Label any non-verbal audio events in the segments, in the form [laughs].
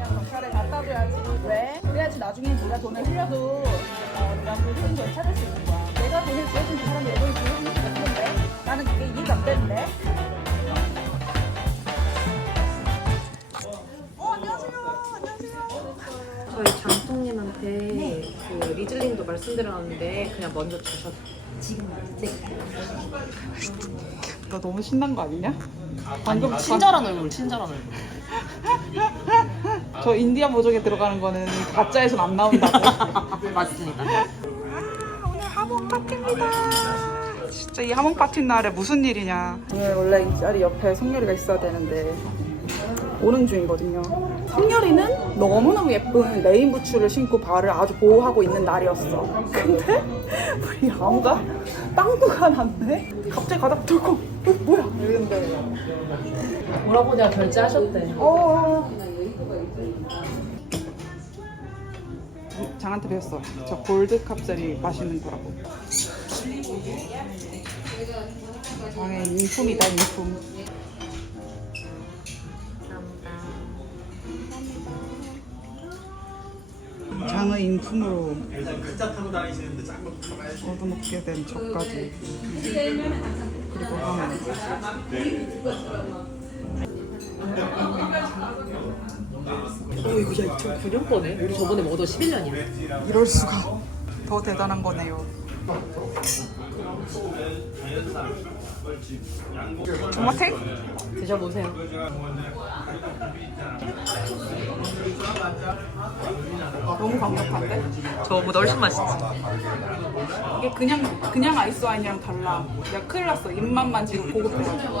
그냥 경찰에 갖다 줘야지. 왜? 그래야지 나중에 네가 돈을 흘려도 어, 네가 물린 걸 찾을 수 있는 거야. 내가 돈을 주어준 그 돈을 주어준 게 같은데 나는 그게 이해가 안 되는데. 어 안녕하세요. 안녕하세요. 저희 장통님한테 그 리즐링도 말씀드렸는데 그냥 먼저 주셨. 너 너무 신난 거 아니냐? 방금 친절한 얼굴, 친절한 얼굴. [laughs] 저 인디아 모종에 들어가는 거는 가짜에선 안 나온다고. [laughs] 맞습니다. 오늘 하몽 파티입니다. 진짜 이 하몽 파티 날에 무슨 일이냐. 오늘 원래 이 자리 옆에 성열이가 있어야 되는데 오는 중이거든요. 성열이는 너무너무 예쁜 레인 부츠를 신고 발을 아주 보호하고 있는 날이었어. 근데 우리 아무가 빵꾸가 났네. 갑자기 가닥 들고 어, 뭐야 이랬는데 오라버니가 결제하셨대. 어. 장한테 배웠어. 저 골드 캅셀이 맛있는 거라고. 장의 인품이다 인품. 장의 인품으로 얻어먹게 된 저까지 그리고 하면 어, 이거 야 2009년 거네. 우리 저번에 먹어도 11년이야. 이럴 수가 더 대단한 거네요. 토마테? 드셔보세요. 너무 강력한데? 저보다 훨씬 맛있지. 이게 그냥 그냥 아이스 와인이랑 달라. 야 큰일 났어. 입맛만 지금 고급해가지고.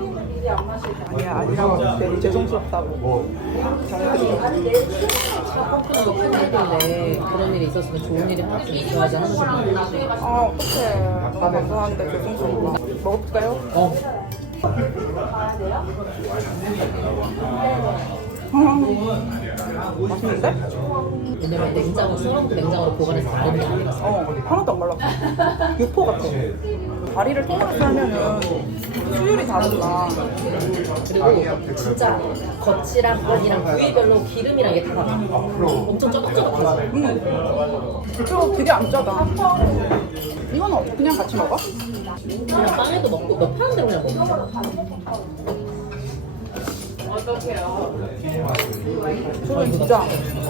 니야 아니라고 되게 죄송스럽다고. 그런 일이 있었으면 좋은 일이 하나쯤 있어야지 하면서 아 어떡해. 나 감사한데 죄송스럽다. 먹을까요? 어. 맛있는데? 왜냐면 냉장고 썰어놓고 냉장고로 보관해서 다른 게 아니라서 어 하나도 안 말랐어. 육포 같아. 다리를 통으로 하면은 수율이 다르구나. 그리고 진짜 겉이랑 안이랑 부위별로 기름이랑 이게 다 달라 엄청 쩌덕쩌덕하지 음. 저 되게 안 짜다. 이건 어- 그냥 같이 먹어? 그냥 빵에도 먹고 너 파는 대로 그냥 먹자 저는 진짜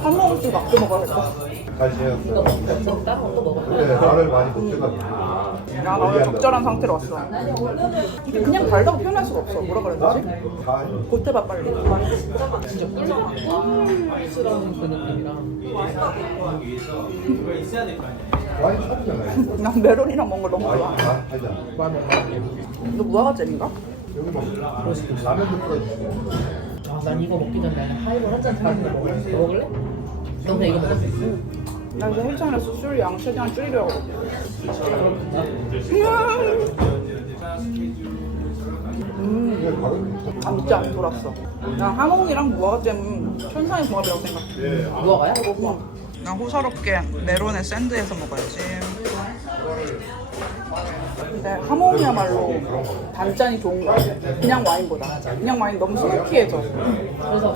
한 모금씩 아껴 먹어야겠다. 잘 지냈어? 이거 먹고 저 다른 것도 먹어 그래, 말을 많이 못 해가지고. 야, 나 적절한 상태로 왔어. 근데 그냥 달다고 표현할 수가 없어. 뭐라 그래야 되지? 해봐, 빨리. 진짜 꿀맛이라는 그 느낌이랑. 난 메론이랑 먹는 걸 너무 좋아. 이거 무화과잼인가? 끓여주고. 아난 이거 먹기 전에 하이볼 한잔 먹을래? 너네 이거 먹었어? 나 이제 헬창이라서 술 양 최대한 줄이려고. 음, 아, 진짜 안 돌았어. 난 하몽이랑 무화과 잼은 천상의 궁합이라고 생각해. 무화과야? 난 호사롭게 메론에 샌드해서 먹어야지. 근데 하몽이야말로 단짠이 좋은 거 같아. 그냥 와인보다. 그냥 와인 너무 스모키해져. 그래서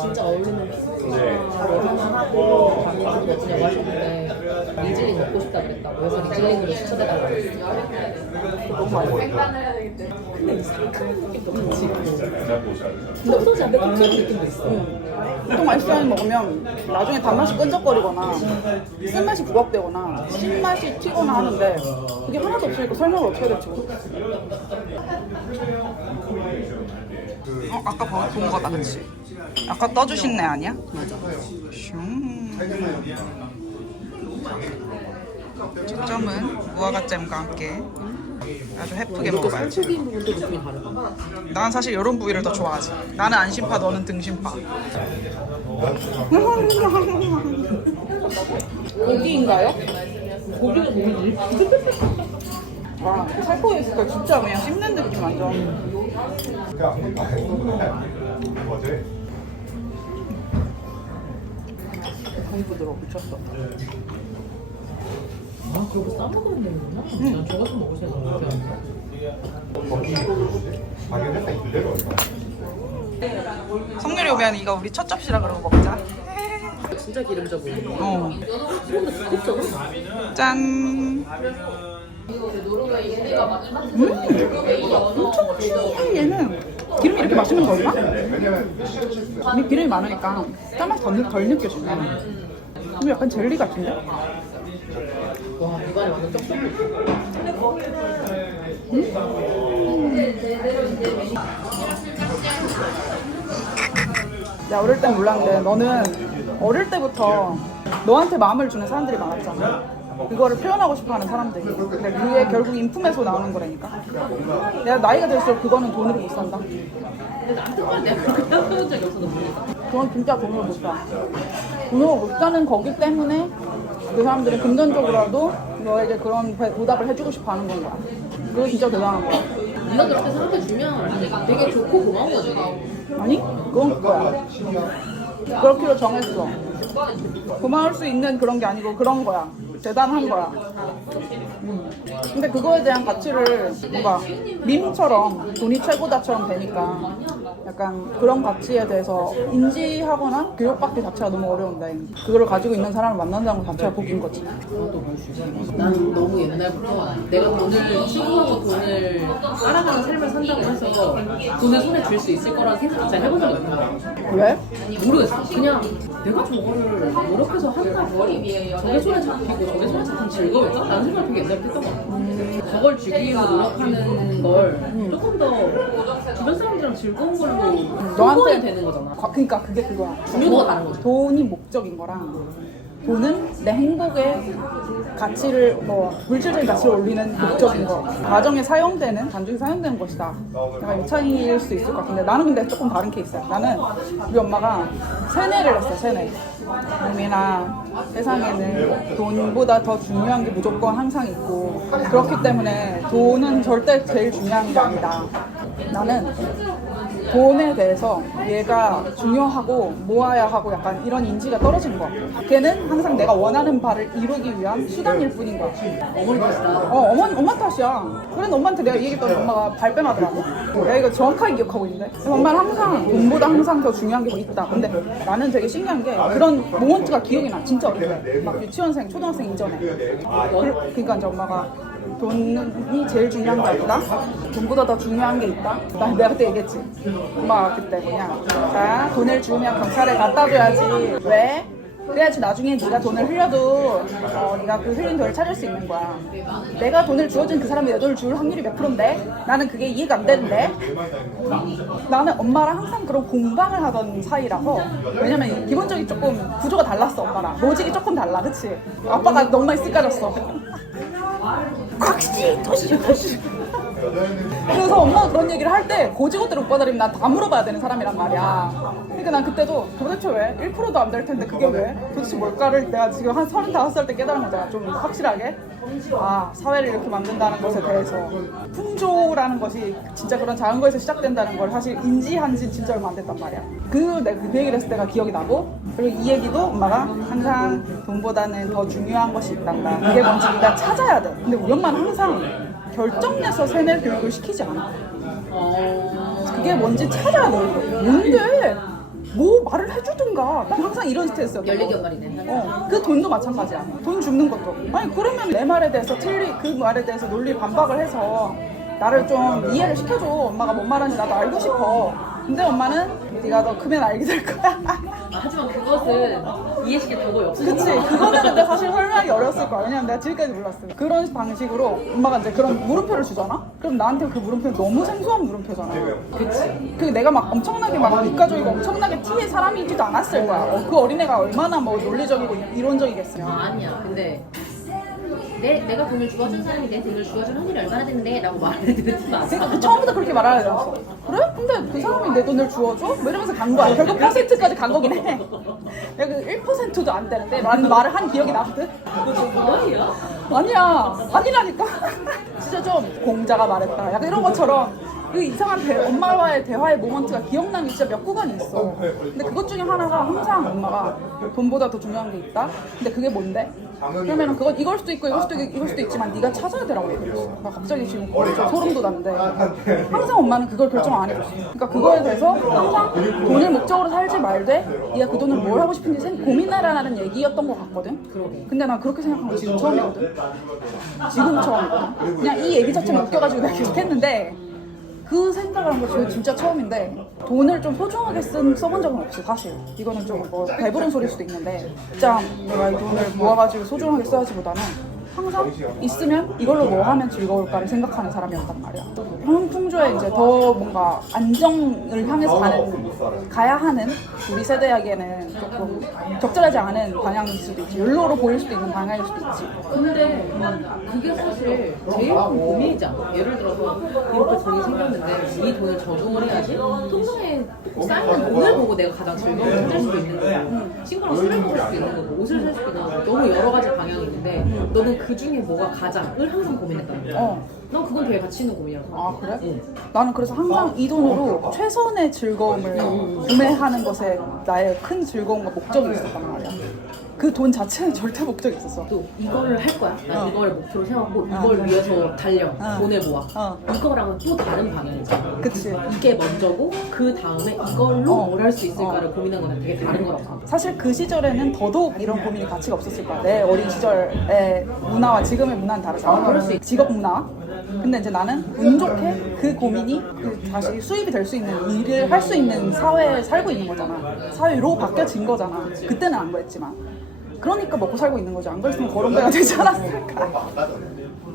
진짜 어울리는 피스랑 하고 강의도 그냥 마셨는데 리즐링 먹고 싶다 그랬다고. 그래서 리즐링으로 추천해달라고 했어 너무 맛있어. 근데 이 상큼한 느낌도 같이 있고 소소지 않게 좀 그런 느낌도 있어 응. 보통 와인 먹으면 나중에 단맛이 끈적거리거나 쓴맛이 부각되거나 신맛이 튀거나 하는데 그게 하나도 없으니까 설명을 어떻게 해야 될지 모르겠어. 어, 아까 본 거다, 그치? 아까 떠주신 애 아니야? 맞아. 초점은 무화과잼과 함께 아주 이것도 부분도 느낌이 다르다 난 사실 이런 부위를 더 좋아하지. 나는 안심파, 너는 등심파. 고기인가요? 고기는 고기지. [laughs] 와, 살코기 있으니까 진짜 그냥 씹는 느낌 완전. 부드러워 미쳤어. 아, 그거 싸먹으면 되는구나. 난 저것도 먹을 생각 못 했는데. 거기 가격에서 이대로 얼마? 성렬이 오면 이거 우리 첫 접시라 그러고 먹자. 진짜 기름져 보이네. 어. 짠. 음? 엄청 얘는. 기름이 이렇게 맛있는? 왜냐면 근데 기름이 많으니까 짠맛이 덜, 느- 덜 느껴지네. 근데 약간 젤리 같은데? 완전 쩍쩍. 내가 어릴 땐 몰랐는데 너는 어릴 때부터 너한테 마음을 주는 사람들이 많았잖아. 그거를 표현하고 싶어 하는 사람들이. 근데 그게 결국 인품에서 나오는 거라니까. 내가 나이가 들수록 그거는 돈으로 못 산다. 근데 말 내가 그렇게 생각해본 적이 없어서 모르겠어. 그건 진짜 돈으로 못 사. 돈으로 못 사는 거기 때문에 그 사람들이 금전적으로라도 너에게 그런 배- 보답을 해주고 싶어 하는 건 거야. 그거 진짜 대단한 거야. 네가 그렇게 생각해주면 되게 좋고 고마운 거지. 아니? 그건 그거야. 그렇기로 정했어. 고마울 수 있는 그런 게 아니고 그런 거야. 대단한 거야. 음. 근데 그거에 대한 가치를 뭔가 밈처럼 돈이 최고다처럼 되니까 약간 그런 가치에 대해서 인지하거나 교육받기 자체가 너무 어려운데 그거를 가지고 있는 사람을 만난다는 것 자체가 복인 거지. 난 너무 옛날부터 내가 돈을 추구하고 돈을 따라가는 삶을 산다고 해서 돈을 손에 쥘수 있을 거라는 생각 잘 해본 적이 없는 거야. 왜? 모르겠어. 그냥 내가 저거를 노력해서 한다고 저게 손에 잡히고 저게 손에 잡히면 즐거울까? 라는 생각을 되게 옛날부터 했던 것 같아. 저걸 주기 위해서 노력하는 걸 조금 더 주변 사람들이랑 즐거운 걸로 너한테- 되는 거잖아. 과- 그러니까 그게 그거야. 중요도가 다른 거지. 돈이 목적인 거랑 돈은 내 행복의 가치를 뭐 물질적인 가치를 올리는 목적인 거 가정에 사용되는 단순히 사용되는 것이다 약간 이 차이일 수 있을 것 같은데 나는 근데 조금 다른 케이스야 나는 우리 엄마가 세뇌를 했어 세뇌 유민아 세상에는 돈보다 더 중요한 게 무조건 항상 있고 그렇기 때문에 돈은 절대 제일 중요한 게 아니다 나는 돈에 대해서 얘가 중요하고 모아야 하고 약간 이런 인지가 떨어진 거야. 걔는 항상 내가 원하는 바를 이루기 위한 수단일 뿐인 거야. 어머니 탓이다. 어, 어머니, 엄마 탓이야. 그래서 엄마한테 내가 이 얘기했더니 엄마가 발뺌하더라고. 내가 이거 정확하게 기억하고 있는데. 엄마는 항상 돈보다 항상 더 중요한 게뭐 있다. 근데 나는 되게 신기한 게 그런 모먼트가 기억이 나. 진짜 어릴 때. 막 유치원생, 초등학생 이전에. 그, 그러니까 이제 엄마가 돈이 제일 중요한 게 아니다. 돈보다 더 중요한 게 있다. 나 내가 그때 얘기했지. 엄마가 그때 그냥 자 돈을 주면 경찰에 갖다 줘야지. 왜? 그래야지 나중에 네가 돈을 흘려도 어, 네가 그 흘린 돈을 찾을 수 있는 거야. 내가 돈을 주어준 그 사람이 내 돈을 줄 확률이 몇 프로인데? 나는 그게 이해가 안 되는데? 나는 엄마랑 항상 그런 공방을 하던 사이라서 왜냐면 기본적인 조금 구조가 달랐어 엄마랑 로직이 조금 달라 그치? 아빠가 너무 많이 습관졌어 곽씨 토시 토시 그래서 엄마가 그런 얘기를 할 때 고지고대로 오빠 다리면 난 다 물어봐야 되는 사람이란 말이야. 그러니까 난 그때도 도대체 왜? 1%도 안 될 텐데 그게 왜? 도대체 뭘까를 내가 지금 한 35살 때 깨달은 거잖아. 좀 확실하게. 아 사회를 이렇게 만든다는 것에 대해서. 풍조라는 것이 진짜 그런 작은 거에서 시작된다는 걸 사실 인지한 지 진짜 얼마 안 됐단 말이야. 그 내가 그 얘기를 했을 때가 기억이 나고 그리고 이 얘기도 엄마가 항상 돈보다는 더 중요한 것이 있단다. 그게 뭔지 네가 찾아야 돼. 근데 우리 엄마는 항상 결정내서 세뇌 교육을 시키지 않아 어... 그게 뭔지 찾아야 돼 뭔데 뭐 말을 해주든가 난 항상 이런 스트레스였어 열리기 말이네. 어, 그 돈도 마찬가지야. 돈 줍는 것도. 아니 그러면 내 말에 대해서 틀리 그 말에 대해서 논리 반박을 해서 나를 좀 이해를 시켜줘. 엄마가 뭔 말하는지 나도 알고 싶어. 근데 엄마는 네가 더 크면 알게 될 거야. [laughs] 아, 하지만 그것은 이해시킬 방법이 없어. 그치? 그거는 근데 사실 설명하기 어려웠을 거야. 왜냐면 내가 지금까지 몰랐어. 그런 방식으로 엄마가 이제 그런 물음표를 주잖아? 그럼 나한테 그 물음표는 너무 생소한 물음표잖아. 그치. 그 내가 막 엄청나게 막 이과적이고 엄청나게 티의 사람이지도 않았을 거야. 어, 그 어린애가 얼마나 뭐 논리적이고 이론적이겠어요. 아, 아니야. 근데 내, 내가 돈을 주어준 사람이 내 돈을 주어줄 확률이 얼마나 되는데? 라고 말해드는 뜻 맞아. 그러니까 그 처음부터 그렇게 말하지 않았어. 그래? 근데 그 사람이 내 돈을 주워줘? 뭐 이러면서 간 거야. 결국 퍼센트까지 간 거긴 해. 여기 1%도 안 되는데 라는 말을 한 기억이 나거든. 아니야. 아니라니까. [laughs] 진짜 좀 공자가 말했다. 약간 이런 것처럼 그 이상한 대, 엄마와의 대화의 모먼트가 기억나는 게 진짜 몇 구간이 있어. 근데 그것 중에 하나가 항상 엄마가 돈보다 더 중요한 게 있다. 근데 그게 뭔데? 그러면 그건 이걸 수도 있고 이걸 수도 있고 이걸 수도 있지만 네가 찾아야 되라고 얘기했어. 나 갑자기 지금 소름 돋았는데 항상 엄마는 그걸 결정 안 해줬어. 그러니까 그거에 대해서 항상 돈을 목적으로 살지 말되 네가 그 돈을 뭘 하고 싶은지 생- 고민해라라는 얘기였던 것 같거든. 근데 난 그렇게 생각한 거 지금 처음이거든. 지금 처음이거든. 그냥 이 얘기 자체는 웃겨가지고 내가 계속 했는데 그 생각을 한거 진짜 처음인데 돈을 좀 소중하게 쓴, 써본 적은 없어 사실. 이거는 좀 뭐 배부른 소리일 수도 있는데. 진짜 내가 이 돈을 모아가지고 소중하게 써야지보다는 항상 있으면 이걸로 뭐 하면 즐거울까를 생각하는 사람이었단 말이야. 평풍조에 이제 더 뭔가 안정을 향해서 가는 가야 하는 우리 세대에게는 조금 적절하지 않은 방향일 수도 있지. 율로로 보일 수도 있는 방향일 수도 있지. 근데 그게 사실 제일 큰 고민이지 않아? 예를 들어서 이렇게 돈이 생겼는데 이 돈을 적응을 해야지 통장에 쌓이는 돈을 보고 내가 가장 즐거움을 찾을 수도 있는 거고 친구랑 술을 먹을 수도 있는 거고 옷을 살 수도 있는 거고 너무 여러 가지 방향이 너는 그 중에 뭐가 가장을 항상 고민했다는 거야 어. 난 그건 되게 가치 있는 고민이라고 아 그래? 응. 나는 그래서 항상 이 돈으로 최선의 즐거움을 구매하는 것에 나의 큰 즐거움과 목적이 있었단 말이야. 그 돈 자체는 절대 목적이 있었어. 또 이거를 할 거야. 난 어. 이거를 목표로 세웠고 이걸 위해서 달려 어. 돈을 모아. 어. 이거랑은 또 다른 방향이잖아. 그치. 이게 먼저고 그 다음에 이걸로 어. 뭘 할 수 있을까를 고민한 거는 되게 다른 거라고 생각해. 사실 그 시절에는 더더욱 이런 고민이 가치가 없었을 거야. 내 어린 시절의 문화와 지금의 문화는 다르잖아. 그럴 수 있지. 직업 문화. 근데 이제 나는 운 좋게 그 고민이 그 다시 수입이 될 수 있는 일을 할 수 있는 사회에 살고 있는 거잖아. 사회로 바뀌어진 거잖아. 그때는 안 그랬지만. 그러니까 먹고 살고 있는 거지. 안 그랬으면 거론배가 되지 않았을까.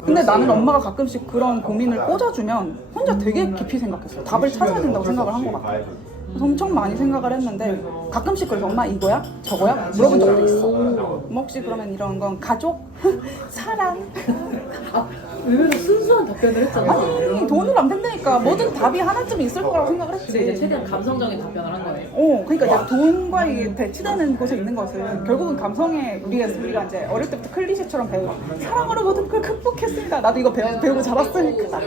근데 나는 엄마가 가끔씩 그런 고민을 꽂아주면 혼자 되게 깊이 생각했어. 답을 찾아야 된다고 생각을 한 것 같아. 그래서 엄청 많이 생각을 했는데 가끔씩 그래서 엄마 이거야? 저거야? 물어본 적도 있어. 엄마 혹시 그러면 이런 건 가족? [laughs] 사랑? 아, 의외로 순수한 답변을 했잖아. 아니 돈으로 안 된다니까 뭐든 답이 하나쯤 있을 거라고 생각을 근데 이제 했지. 최대한 감성적인 답변을 한 거네. 어, 그러니까 이제 돈과 이게 배치되는 곳에 있는 것은 결국은 감성에 우리가 우리가 이제 어릴 때부터 클리셰처럼 배우 사랑으로 모든 걸 극복했습니다. 나도 이거 배우, 배우고 자랐으니까.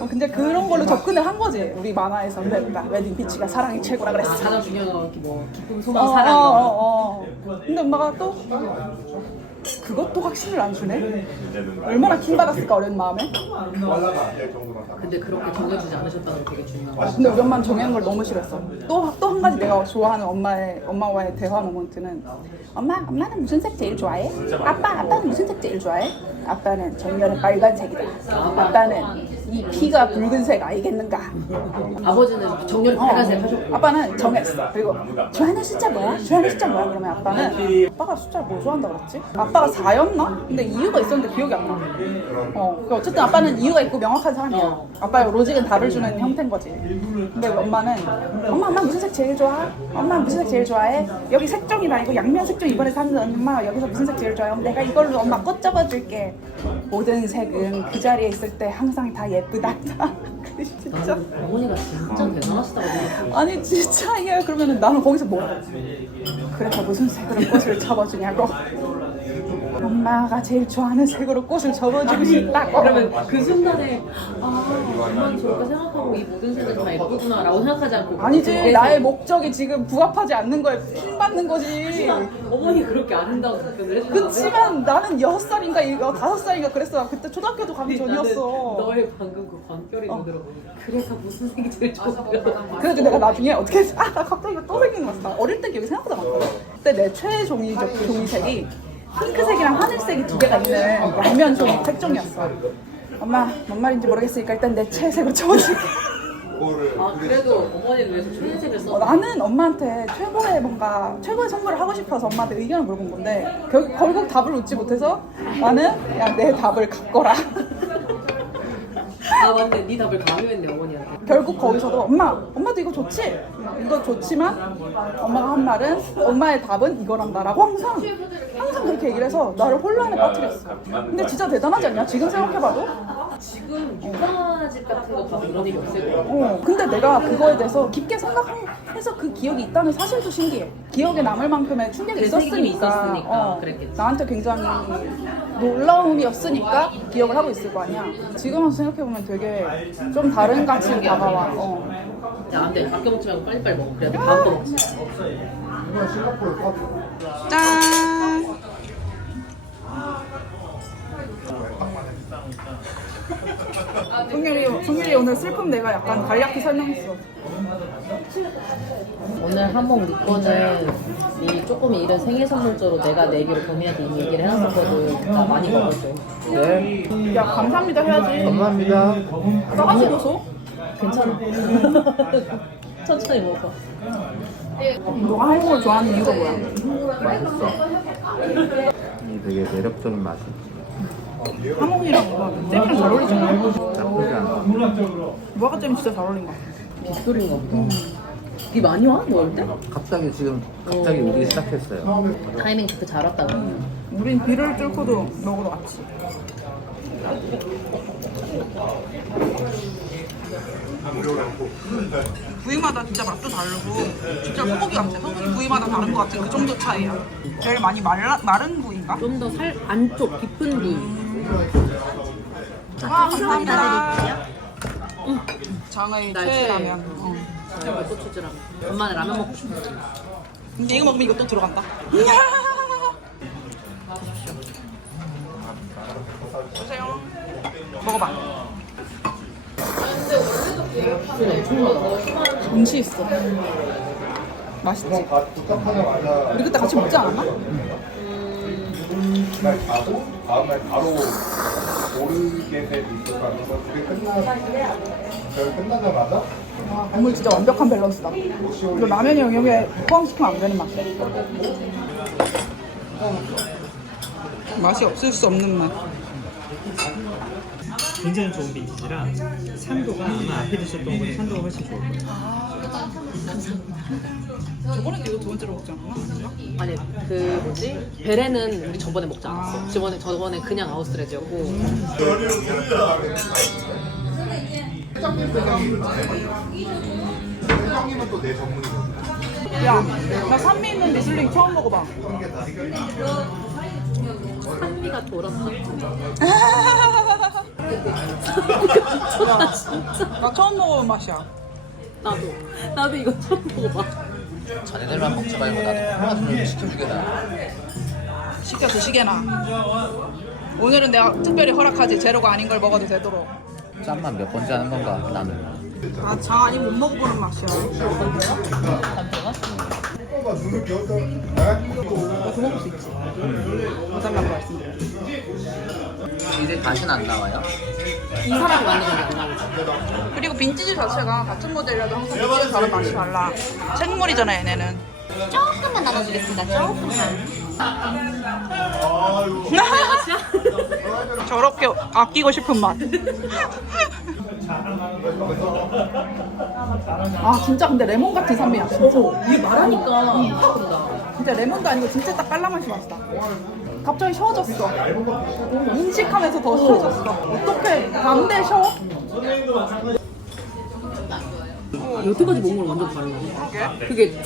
어, 근데 그런 걸로 접근을 한 거지. 우리 만화에서 나 웨딩 피치가 사랑이 최고라 그랬어. 아, 가장 중요한 건 이렇게 뭐 기쁨, 어, 소망, 어, 사랑 이런 거. 어, 어. 근데 엄마가 또 그것도 확신을 안 주네. 얼마나 킹 받았을까 어린 마음에. 근데 그렇게 정해주지 않으셨다는 게 되게 중요한 거야. 근데 우리 엄마는 정해는 걸 너무 싫어했어. 또 또 한 가지 내가 좋아하는 엄마의 엄마와의 대화 모먼트는 엄마 엄마는 무슨 색 제일 좋아해? 아빠 아빠는 무슨 색 제일 좋아해? 아빠는 정렬은 빨간색이다. 아빠는 이 피가 붉은색 알겠는가? 아버지는 정렬 빨간색 하셨고. 아빠는 정했어. 그리고 좋아하는 숫자 뭐야? 좋아하는 숫자 뭐야? 그러면 아빠는 아빠가 숫자 뭐 좋아한다 그랬지? 아빠가 4였나? 근데 이유가 있었는데 기억이 안 나. 어, 그러니까 어쨌든 아빠는 이유가 있고 명확한 사람이야. 아빠의 로직은 답을 주는 형태인 거지. 근데 엄마는 엄마 엄마 무슨 색 제일 좋아? 엄마 무슨 색 제일 좋아해? 여기 색종이다 이거 양면 색종 이번에 샀는데 엄마 여기서 무슨 색 제일 좋아해? 내가 이걸로 엄마 꽃 접어줄게. 모든 색은 그 자리에 있을 때 항상 다 예 쁘다. 그래 진짜. 나는 어머니가 진짜 대단하시다고 생각해. 아니 진짜 이게 그러면은 나는 거기서 뭐 그래서 무슨 색으로 꽃을 접어주냐고 엄마가 제일 좋아하는 색으로 꽃을 접어주고 싶다고 그러면 그 순간에 아 엄마는 저렇게 생각하고 이 모든 색은 다 예쁘구나 라고 생각하지 않고 아니지 나의 목적이 지금 부합하지 않는 거에 킹 받는 거지 어머니 그렇게 안 한다고 답변을 해주는데 그치만 나는 여섯 살인가 이거 다섯 살인가 그랬어 그때 초등학교도 가기 전이었어 너의 방금 그 관결이 어. 들어 그래서 무슨 색이 제일 좋아요 그래도 내가 나중에 어떻게 했지? 아, 나 갑자기 이거 또 생긴 거 같아. 어릴 때 기억이 생각보다 많거든. 그때 내 최애 종이, 종이색이 핑크색이랑 하늘색이 두 개가 있는 양면 종이 색종이었어. 엄마, 뭔 말인지 모르겠으니까 일단 내 적어줄게. 그거를 아 그래도 어머니를 위해서 초인색을 써 어, 나는 엄마한테 최고의 뭔가, 최고의 선물을 하고 싶어서 엄마한테 의견을 물어본 건데, 결, 결국 답을 얻지 못해서 나는 그냥 내 답을 갖거라. 아 맞네. 네 답을 강요했네 어머니한테. 결국 거기서도 엄마, 엄마도 이거 좋지? 이거 좋지만 엄마가 한 말은 엄마의 답은 이거란다라고 항상 항상 그렇게 얘기를 해서 나를 혼란에 빠뜨렸어. 근데 진짜 대단하지 않냐? 지금 생각해봐도. 지금 육아집 같은 거 가서 이런 일이 없을 거야. 어, 근데 내가 그거에 대해서 깊게 생각해서 그 기억이 있다는 사실도 신기해. 기억에 남을 만큼의 충격이 되새김이 있었으니까. 있었으니까 어, 그랬겠지. 나한테 굉장히 놀라움이었으니까 기억을 하고 있을 거 아니야. 지금 와서 생각해보면 되게 좀 다른 가치로 다가와. 어. 야 안 돼 아껴 먹지 말고 빨리빨리 먹어. 그래야 다음 거 먹지. 이건 싱가포르 카드. 짠! 성렬이, 성렬이 오늘 슬픔 내가 약간 간략히 설명했어. 오늘 한몫 네 거는 이 조금 이른 생일 선물조로 내가 내기로 범이한테 이미 얘기를 해놨었거든. 나 많이 먹어줘. 네. 야, 감사합니다 해야지. 감사합니다. 싸가지 보소. 괜찮아. [laughs] 천천히 먹어. 너가 한국을 좋아하는 이유가 뭐야? 맛있어. 이 되게 매력적인 맛이. 하몽이랑 뭐가 잼이랑 잘 어울리잖아. 나쁘지 않아. 무화과 잼 진짜 잘 어울린 것 같아. 빗소리인가 보다. 비 많이 와? 너올 때? 갑자기 지금 갑자기 오기 시작했어요. 타이밍 그렇게 잘 왔다고. 우린 비를 뚫고도 먹으러 왔지. 부위마다 진짜 맛도 다르고 진짜 소고기 같아. 소고기 부위마다 다른 것 같은 그 정도 차이야. 제일 많이 말라, 마른 부위인가? 좀 더 살 안쪽 깊은 부위. 아, 감사합니다. 장의 날 최애라면. 어. 제발 고추즈랑. 엄마는 라면 먹고 싶어. 근데 이거 먹으면 이것도 들어간다. [laughs] 보세요. 먹어봐. 운치 있어. 맛있지? 우리 그때 같이 먹지 않았나? 날 자고 다음날 바로 모르게 된 있었다면서 그게 끝나 별 끝나자마자 국물 진짜 완벽한 밸런스다. 이거 라면이 영역에 포함시키면 안 되는 맛이야. 맛이 없을 수 없는 맛. 굉장히 좋은 빈티지라 산도가 아마 앞에 드셨던 것보다 산도가 훨씬 좋을 거예요. 저번에도 이거 두 번째로 먹지 않았나? 아니 그 뭐지 베레는 우리 저번에 먹지 않았어. 저번에 저번에 그냥 또내 전문이거든. 야, 나 산미 있는 리슬링 처음 먹어봐. 산미가 돌았어. [laughs] 야, 나 처음 먹어본 맛이야. 나도 나도 이거 처음 먹어봐. 자네들만 먹지 말고 나도 하나 좀 시켜주게나 시켜 드시게나. 오늘은 내가 특별히 허락하지 제로가 아닌 걸 먹어도 되도록. 짠만 몇 번째 하는 건가 나는 아, 장 아니 못 먹어보는 맛이야. 거 나도 먹을 수 있지. 어달라고 말씀드려. 이제 다시는 안 나와요? 이 사람이 만든 건안 나오지. 그리고 빈티지 자체가 같은 모델이라도 항상 빈티지 다른 맛이 달라. 생물이잖아 얘네는. 조금만 나눠주겠습니다. 조금만. [laughs] 저렇게 아끼고 싶은 맛. 아 진짜 근데 레몬 같은 산미야 진짜. 이게 말하니까 한다. 진짜 레몬도 아니고 진짜 딱 깔라 맛이 났다. 갑자기 쉬워졌어. 인식하면서 더 쉬워졌어. 어떻게 밤새 쉬어? 여태까지 먹은 걸 완전 달라. 그게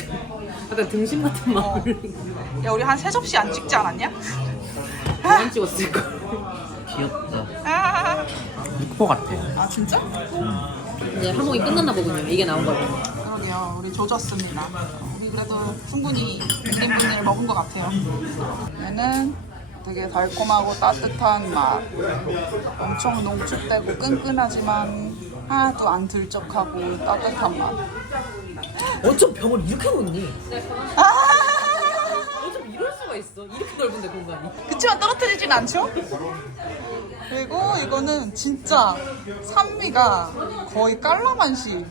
약간 등심 같은 맛을 야 우리 한 세 접시 안 찍지 않았냐? 안 찍었을 걸. 귀엽다 [laughs] 아, 육포 같아 아 진짜? 이제 한복이 끝났나 보군요. 이게 나온 거예요. 그러게요. 우리 조졌습니다. 우리 그래도 충분히 1인분을 먹은 것 같아요. 얘는 되게 달콤하고 따뜻한 맛. 엄청 농축되고 끈끈하지만 하나도 안 들적하고 따뜻한 맛. 어쩜 병을 이렇게 놓니? 아! 어쩜 이럴 수가 있어? 이렇게 넓은데 공간이. 그치만 떨어뜨리진 않죠? 그리고 이거는 진짜 산미가 거의 깔라만시.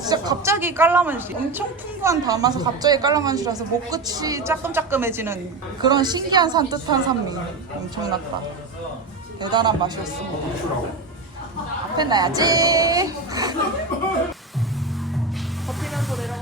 진짜 갑자기 깔라만시. 엄청 풍부한 담아서 갑자기 깔라만시라서 목 끝이 짜끔짜끔해지는 그런 신기한 산뜻한 산미. 엄청났다. 대단한 맛이었어. 앞에 놔야지. [laughs] 버티면서 내려오시